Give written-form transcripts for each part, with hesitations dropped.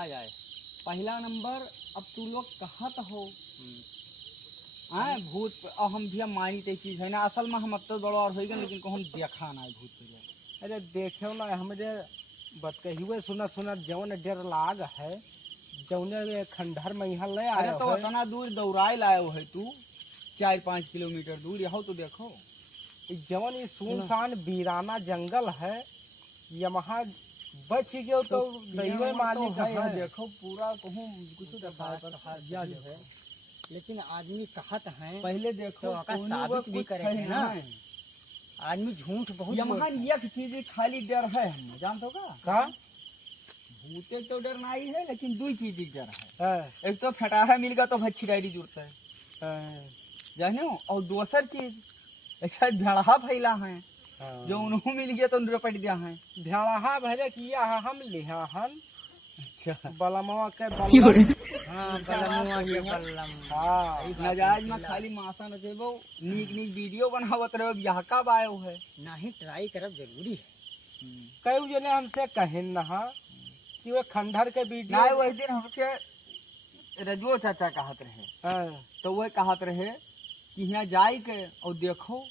बता जाए। पहला नंबर, अब तू लोग कहत हो आए भूत, और हम भी मानी ते चीज है ना, असल में हम अब तो बड़ा और हो गए, लेकिन को हम देखा ना है भूत पे। अरे देखो ना हमारे बतकही हुए सुना जौन डर लाग है जौने खंडहर में यहाँ ले अरे आया तो इतना दूर दौड़ाए लाए है तू, 4-5 किलोमीटर दूर, यहाँ तो देखो जवन ये सुनसान वीराना जंगल है, यहाँ बच गयो तो दैवे मालिक है। देखो पूरा कहूँ कुछ दिखा है, लेकिन आदमी कहत हैं पहले देखो तो ओका साबित भी करे है ना। आदमी झूठ बहुत यहाँ बोलता है। एक चीज खाली डर है, हम जानते हो का भूते तो डर नहीं है, लेकिन दो चीज की डर है। हाँ, एक तो फटाहा मिल गया तो भच्छी डायरी जुड़ता है हाँ, जानो, और दूसर चीज ऐसा भेड़हा फैला है हाँ। जो उन्होंने मिल गया तो उन रपट दिया है। भेड़हा भरे किया है हम लिहा हन अच्छा बलमवा के बलम। हाँ बलमुआ के बल्लम। हाँ नजायज में खाली मासा न जेबो, नीक नीक वीडियो बनावत रहो, यहाँ कब आयो है। नहीं ट्राई करब जरूरी है। कई जने हमसे कहे नहा कि वो खंडहर के वीडियो ना वही दिन हमसे रजो चाचा कहत रहे, हाँ, तो वह कहत रहे कि यहाँ जाए के और देखो,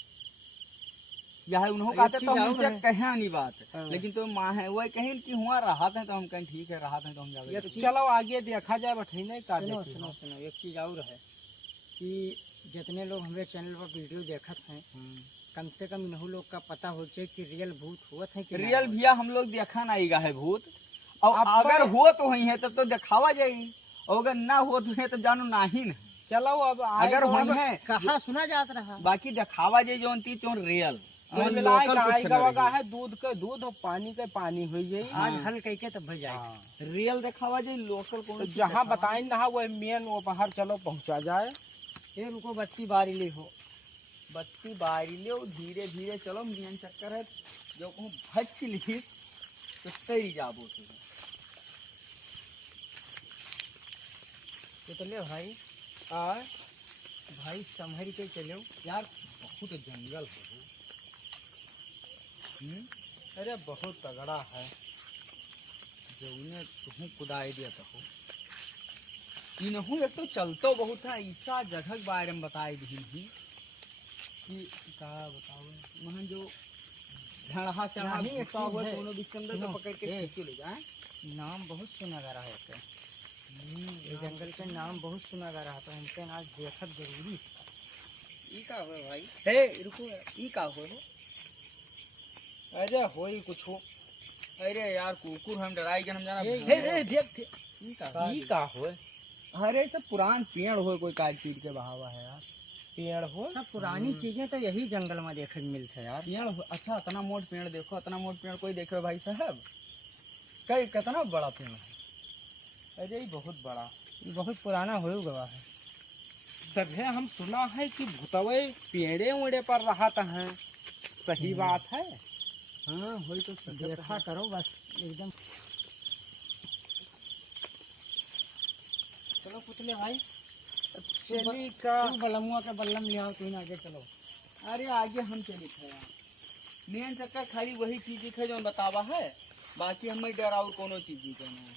यह उन्होंने कहते तो हमसे कहे नहीं बात, लेकिन तो माँ है वह कहें कि हुआ राहत है, तो हम कहें ठीक है राहत है तो हम जाए। चलो आगे देखा जाए बैठे नहीं का सुनो देखी सुनो हो। सुनो, एक चीज और है कि जितने लोग हमारे चैनल पर वीडियो देखत हैं, कम से कम इन्हों लोग का पता हो चाहिए कि रियल भूत हुआ है कि नहीं रियल हुआ। भैया हम लोग देखा नहीं गा है भूत, और अब अगर हो तो वही है तब तो दिखावा जाएगी, और अगर ना हो तो है तो जानो नहीं है। चलो अब अगर वही है कहा सुना जात रहा। बाकी दिखावा जाए जो ती चोन रियल कुल मिलाए गाय गवा का है, दूध के दूध और पानी के पानी हो जाई। आज हल कह के तब भर जाए। रियल दिखावा जाए लोकल तो कौन जहाँ बताई ना वह मेन वो बाहर चलो पहुँचा जाए। ये रुको बत्ती बारी ले हो। बत्ती बारी ले, धीरे धीरे चलो, मेन चक्कर है जो कहूँ भच ली तो तैरी जाबो तो ले भाई भाई संभल के चलो यार, बहुत जंगल है। अरे बहुत तगड़ा है जो उन्हें तुम कुदाई दिया तो इनहू एक तो चलतो बहुत है, ऐसा जगह के बारे में बताई दी थी कि का बताओ वहाँ जो झड़हा चढ़ा नहीं, एक भूसा हुआ चीज है। दोनों बिस्कंदर सुनो, को पकड़ के ए, खींच ले जाए। नाम बहुत सुना गा रहा है। ये जंगल के नाम बहुत सुना गा रहा, तो हमसे आज देखत जरूरी है। ई का हुआ भाई? हे रुको, ई का हो? अरे हो ही कुछ हो। अरे यार कुकुर हम डराई के हम जाना। देख ई का हो? अरे सब पुरान पेड़ हो, कोई काट पीट के बहावा है यार। पेड़ हो सब पुरानी चीजें तो यही जंगल में देखने मिलते यार। पेड़ हो, अच्छा इतना मोट पेड़ देखो, इतना मोट पेड़ कोई देखे भाई साहब? कई कितना बड़ा पेड़ है। अरे बहुत बड़ा ये बहुत पुराना हो गवा है। सभे हम सुना है कि भूतवे पेड़े उड़े पर रहता है, सही बात है। हाँ वही तो देखा करो बस एकदम। चलो पुतले भाई, चली का तू बलमुआ का बल्लम ले आओ, तुम आगे चलो। अरे आगे हम चले थे यार, मेन चक्कर खाली वही चीज है जो बतावा है, बाकी हमें डराव कोनो चीज ही कहना है।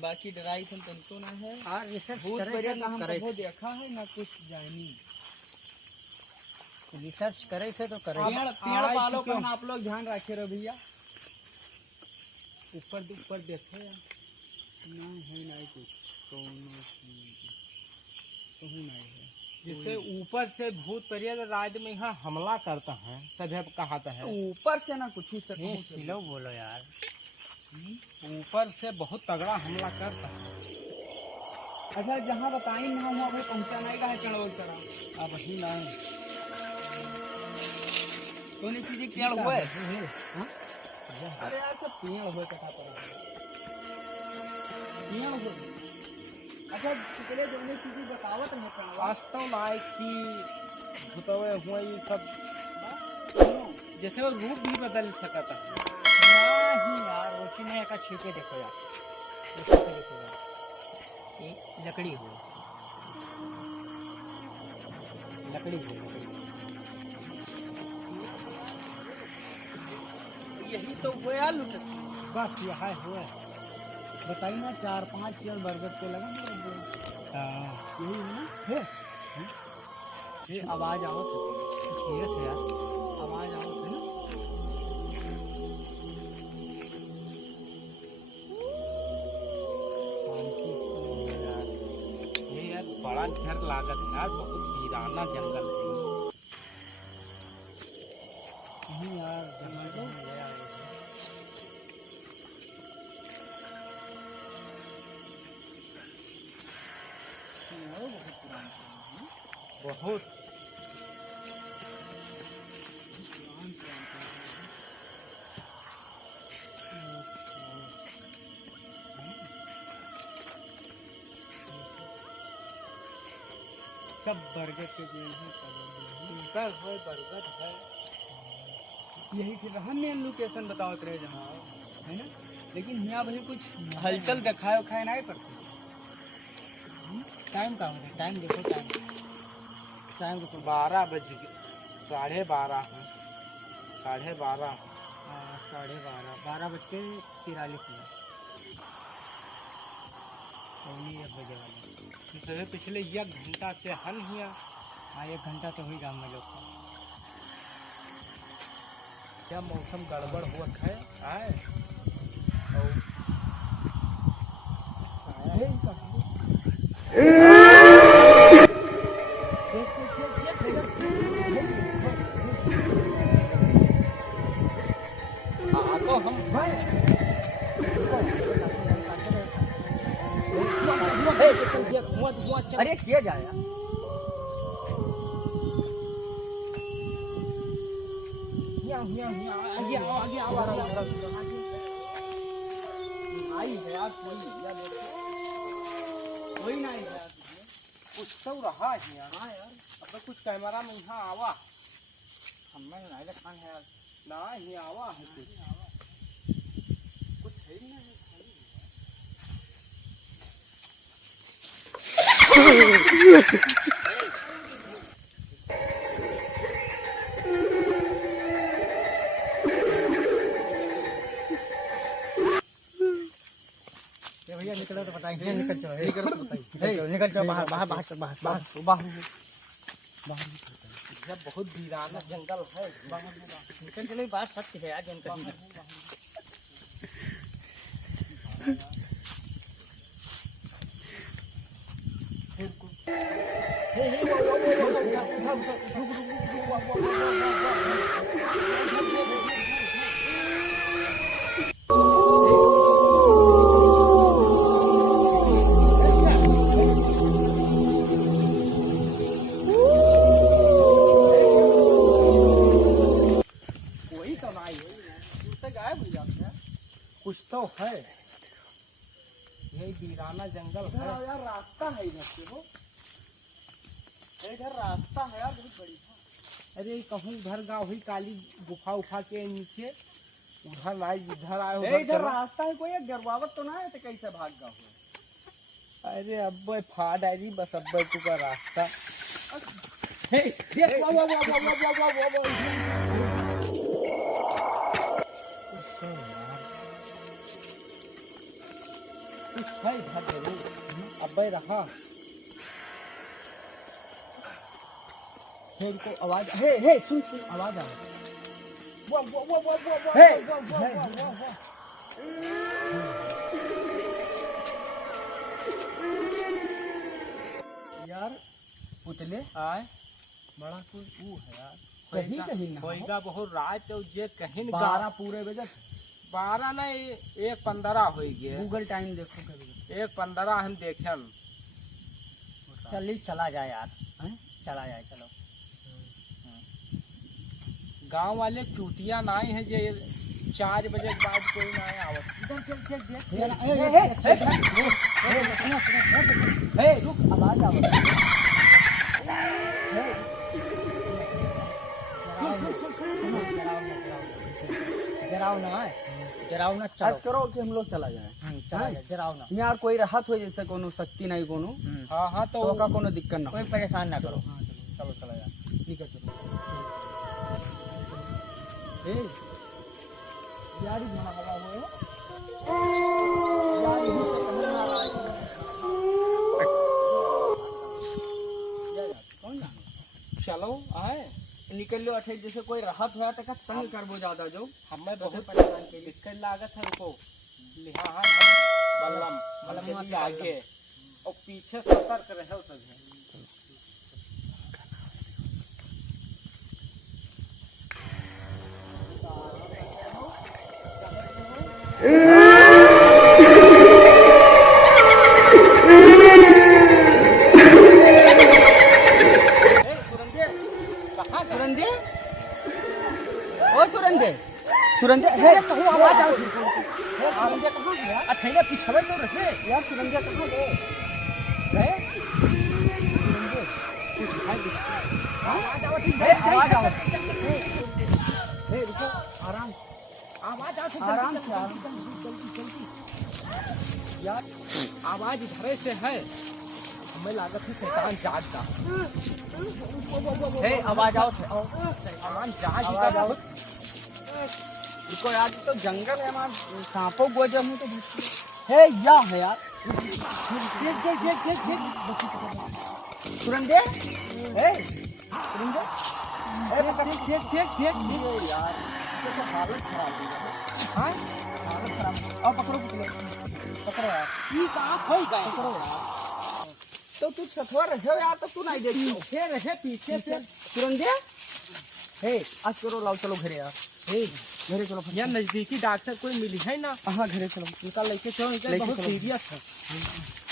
बाकी डराई तुम तो ना है। और रिसर्च भूत करे परिया थे ना तो हम करे कभी देखा है ना कुछ जानी। रिसर्च करे थे तो करे। पेड़ पेड़ पालो का आप लोग ध्यान रखे रहो भैया। ऊपर ऊपर देखे ना है ना कुछ कोनो चीज कहीं नहीं है। जिससे ऊपर से भूत परिया रात में यहाँ हमला करता है, सभे कहता है। ऊपर से ना कुछ ही से ये सिलो बोलो यार। ऊपर से बहुत तगड़ा हमला करता है। अच्छा जहाँ बताई ना हम अभी पहुँचा नहीं है चढ़ो चढ़ा अब ही ना तो नहीं चीजें पेड़ हुए। अरे यार सब पेड़ हुए कथा पर पेड़ हुए। अच्छा पिछले जो उन्हें चीजें बतावत है पेड़ वास्तव लायक की भूतवे हुए ये सब, जैसे वो रूप भी बदल सकता है। नहीं यार, उसी में एक छीके देखो यार, उसी पे देखो यार, ये लकड़ी हो, लकड़ी हो। यही तो हुआ लुट। बस यह हुआ बताइए ना 4-5 पेड़ बरगद के लगे यही है ना है ये आवाज आवत है ठीक है यार आवाज आवत है ना ये यार बड़ा डर लागत है यार, बहुत वीराना जंगल है नहीं यार जंगल तो गया है बहुत सब बरगद के पेड़ हैं उनकर है, बरगद है। यही फिर हम मेन लोकेशन बतावत रहे जहाँ है ना लेकिन यहाँ भाई कुछ हलचल दिखाए उखाए नहीं पड़ती टाइम का हो टाइम देखो टाइम देखो 12 बज गए, 12:30 है, 12:30। हाँ 12:43 पौनी 1 बजे वाले पिछले 1 घंटा से हन हिया। हाँ 1 घंटा तो हुई गाँव में लोग का क्या मौसम गड़बड़ हुआ है आए और तो हम अरे किया जाए यार आई है यार कोई नहीं है कुछ तो रहा है यार। हाँ यार अब कुछ कैमरा में यहाँ आवा हमें नहीं रखा है यार ना ही आवा है कुछ है ही नहीं। भैया निकलो तो बताएंगे निकल चलो बाहर जब बहुत वीराना जंगल है निकल चलो बात सत्य है यार जनता कुछ तो है, ये वीराना जंगल है यार रास्ता है इधर से वो इधर रास्ता है यार बहुत बड़ी अरे कहूँ उधर गाँव हुई काली गुफा उफा के नीचे उधर नहीं इधर आए इधर रास्ता है कोई गरवावत तो ना है तो कैसे भाग गया हुआ अरे अब फा डायरी बस अब तू का रास्ता देख वाह वाह वाह वाह वाह वाह वाह वाह है इधर जरूर अब रहा फिर को आवाज हे हे सुन सुन आवाज आ वाह वाह वाह वाह वाह हे वाह वाह वाह वाह यार पुतले आए बड़ा कोई वो है यार कहीं कहीं ना होएगा बहुत रात और जे कहीं 12 पूरे बजे 12 नहीं 1:15 हो गए गूगल टाइम देखो कभी 1:15 हम देखें चल चला जाए यार चला जाए चलो गांव वाले चूतिया नहीं है जे 4 बजे के बाद कोई ना आवत हे रुक आवाज आ जराव ना आज करो कि हम लोग चला जाए चला जाए जराव ना यार कोई राहत हो जैसे कोनो शक्ति नहीं कोनो हाँ हाँ तो का कोनो दिक्कत ना कोई परेशान ना करो चलो चला जाए निकल चलो ए यार ही हवा हुए यार निकल लो अठे जैसे कोई राहत हुआ तो तंग करबो ज्यादा जो हमें बहुत दिक्कत लागत है रुको लिहाज हम बल्लम के आगे और पीछे सतर्क रहे हो सभी सुरंदे ओ सुरंदे सुरंदे हे कहूँ आवाज आओ सुरंजा कहाँ है यार अठैले पिछवे तो रहे यार सुरंजा कहाँ गए गए सुरंजे कुछ है आवाज आओ आवाज आओ हे रुको आराम आवाज आओ आराम से जल्दी यार आवाज इधरे से है हमें लागत है शैतान जागता हे आवाज आओ शैतान जाग आवाज आओ रुको यार तो जंगल है हमार सांपों को जब तो हे या है यार देख सुरंदे हे सुरंदे ए देख यार ये तो हालत खराब है हां हालत खराब अब पकड़ो यार ये कहाँ खोई गए पकड़ो यार तो तू छठवा रहे हो यार तो तू नहीं देखी पीछे रहे पीछे से सुरंदे हे आज करो लाओ चलो घरे यार हे घरे चलो यहाँ नजदीकी डॉक्टर कोई मिली है ना हाँ घरे चलो उनका लेके चलो इनका लेके बहुत चलो। सीरियस है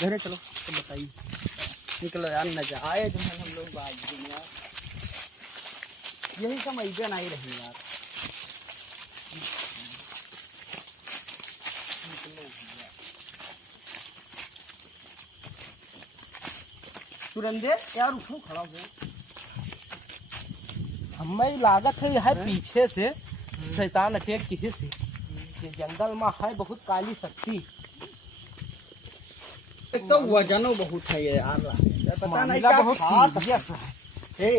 घरे चलो तो बताइए निकलो यार न जाए जो है हम लोग बात दुनिया यही समझ नहीं रही यार सुरंदे यार उठो खड़ा हो हमें लागत है यह पीछे से शैतान अटैक किसी से ये जंगल में है बहुत काली शक्ति एक तो वजनो बहुत है ये यार पता नहीं मामला क्या बहुत खास सीरियस है हे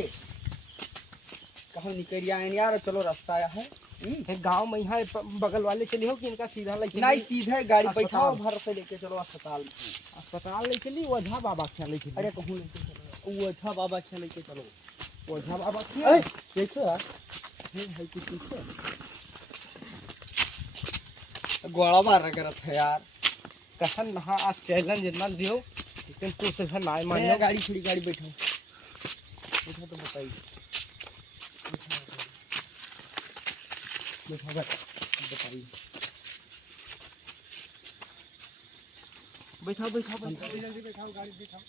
कहाँ निकल आए यार चलो रास्ता आया है एक गांव में यहाँ बगल वाले चली हो कि इनका सीधा लेके नहीं सीधे गाड़ी अस्पताल। बैठाओ घर से लेके चलो अस्पताल अस्पताल लेके ली ओझा बाबा क्या लेके अरे कहूँ लेके चलो वो अच्छा बाबा अच्छा लेके चलो ओझा बाबा ए, देखो यार हे है कि पीछे गोड़ा मार करत है यार कहन हाँ आज चैलेंज ना दियो लेकिन तू से है नाय ये मानियो गाड़ी खड़ी गाड़ी बैठो बैठो तो बताइए बैठो बताइए बैठाओ बैठाओ बैठाओ जल्दी बैठाओ गाड़ी बैठाओ